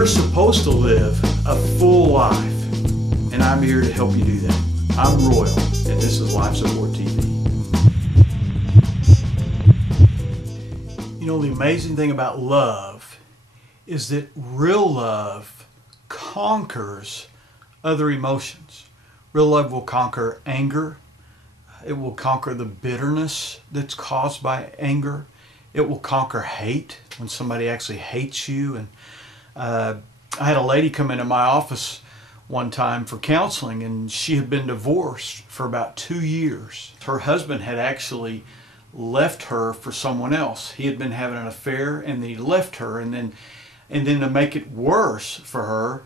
We're supposed to live a full life, and I'm here to help you do that. I'm Royal, and this is Life Support TV. You know, the amazing thing about love is that real love conquers other emotions. Real love will conquer anger. It will conquer the bitterness that's caused by anger. It will conquer hate, when somebody actually hates you. And I had a lady come into my office one time for counseling, and she had been divorced for about 2 years. Her husband had actually left her for someone else. He had been having an affair, and then he left her, and then to make it worse for her,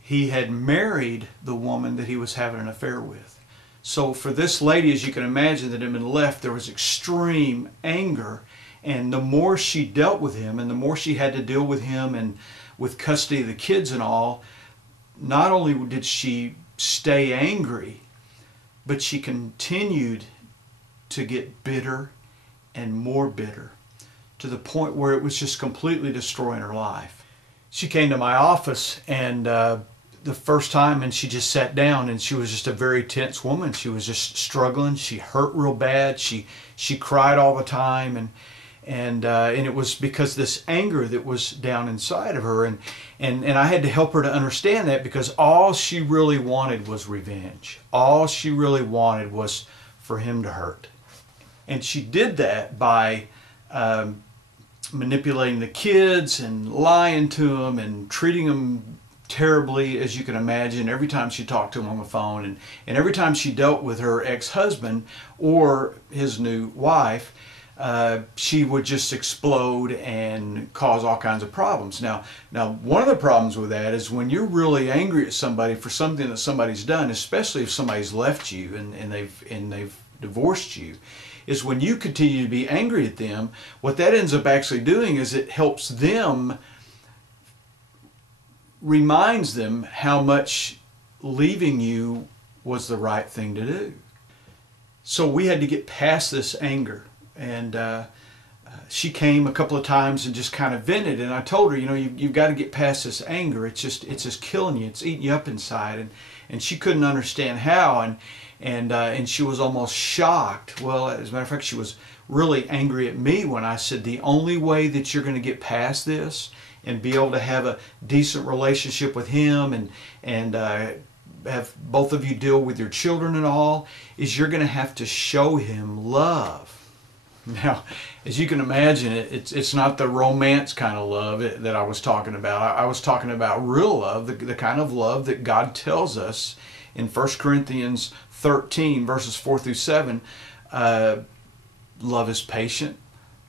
he had married the woman that he was having an affair with. So for this lady, as you can imagine, that had been left, there was extreme anger. And the more she dealt with him, and the more she had to deal with him and with custody of the kids and all, not only did she stay angry, but she continued to get bitter and more bitter, to the point where it was just completely destroying her life. She came to my office, and the first time, and she just sat down, and she was just a very tense woman. She was just struggling. She hurt real bad. She cried all the time, and it was because this anger that was down inside of her, and I had to help her to understand that, because all she really wanted was revenge. All she really wanted was for him to hurt. And she did that by manipulating the kids and lying to them and treating them terribly, as you can imagine, every time she talked to him on the phone, and every time she dealt with her ex-husband or his new wife, she would just explode and cause all kinds of problems. Now, one of the problems with that is when you're really angry at somebody for something that somebody's done, especially if somebody's left you and they've divorced you, is when you continue to be angry at them, what that ends up actually doing is it helps them, reminds them how much leaving you was the right thing to do. So we had to get past this anger. And she came a couple of times and just kind of vented, and I told her, you know, you've got to get past this anger. It's just killing you. It's eating you up inside. And she couldn't understand how, and she was almost shocked. Well, as a matter of fact, she was really angry at me when I said the only way that you're going to get past this and be able to have a decent relationship with him and have both of you deal with your children and all, is you're going to have to show him love. Now, as you can imagine, it's not the romance kind of love that I was talking about. I was talking about real love, the kind of love that God tells us in 1 Corinthians 13, verses 4 through 7. Love is patient,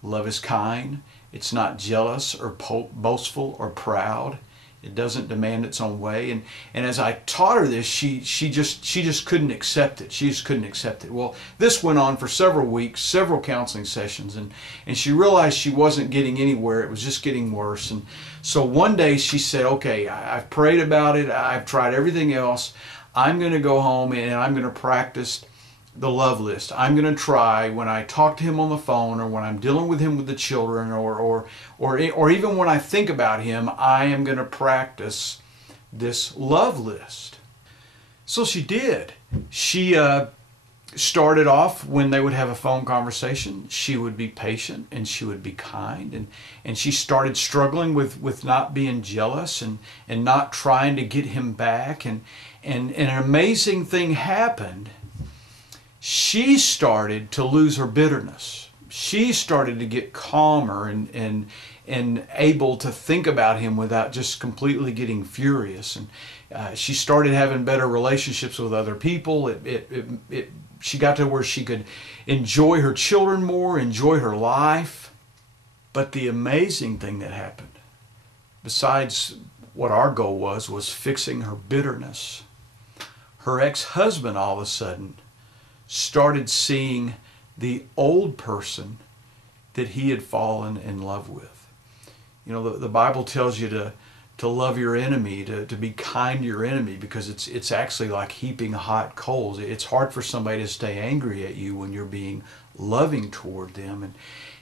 love is kind, it's not jealous or boastful or proud. It doesn't demand its own way. And as I taught her this, she just couldn't accept it. She just couldn't accept it. Well, this went on for several weeks, several counseling sessions, and she realized she wasn't getting anywhere. It was just getting worse. And so one day she said, okay, I've prayed about it. I've tried everything else. I'm going to go home and I'm going to practice the love list. I'm going to try, when I talk to him on the phone, or when I'm dealing with him with the children, or even when I think about him, I am going to practice this love list. So she did. She started off, when they would have a phone conversation, she would be patient and she would be kind, and she started struggling with not being jealous and not trying to get him back, and an amazing thing happened. She started to lose her bitterness. She started to get calmer and able to think about him without just completely getting furious. And she started having better relationships with other people. She got to where she could enjoy her children more, enjoy her life. But the amazing thing that happened, besides what our goal was fixing her bitterness, her ex-husband all of a sudden started seeing the old person that he had fallen in love with. You know, the Bible tells you to love your enemy, to be kind to your enemy, because it's actually like heaping hot coals. It's hard for somebody to stay angry at you when you're being loving toward them.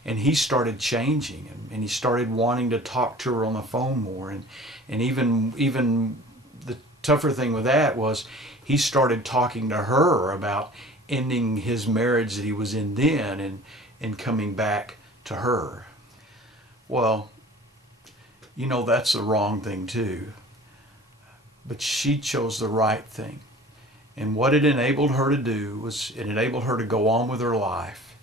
and he started changing, and he started wanting to talk to her on the phone more, and even the tougher thing with that was he started talking to her about ending his marriage that he was in then and coming back to her. Well, you know, that's the wrong thing too. But she chose the right thing. And what it enabled her to do was it enabled her to go on with her life.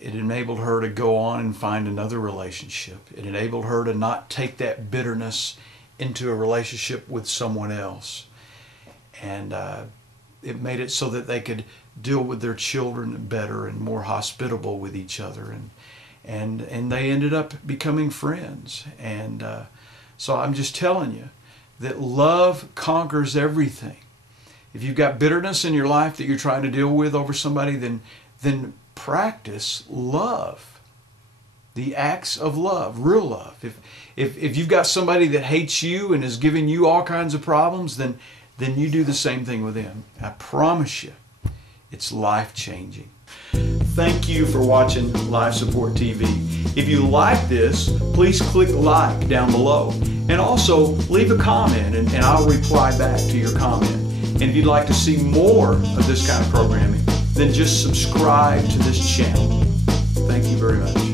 It enabled her to go on and find another relationship. It enabled her to not take that bitterness into a relationship with someone else. And it made it so that they could deal with their children better and more hospitable with each other. And they ended up becoming friends. And so I'm just telling you that love conquers everything. If you've got bitterness in your life that you're trying to deal with over somebody, then practice love. The acts of love, real love. If you've got somebody that hates you and is giving you all kinds of problems, then you do the same thing with them. I promise you, it's life-changing. Thank you for watching Life Support TV. If you like this, please click like down below. And also leave a comment and I'll reply back to your comment. And if you'd like to see more of this kind of programming, then just subscribe to this channel. Thank you very much.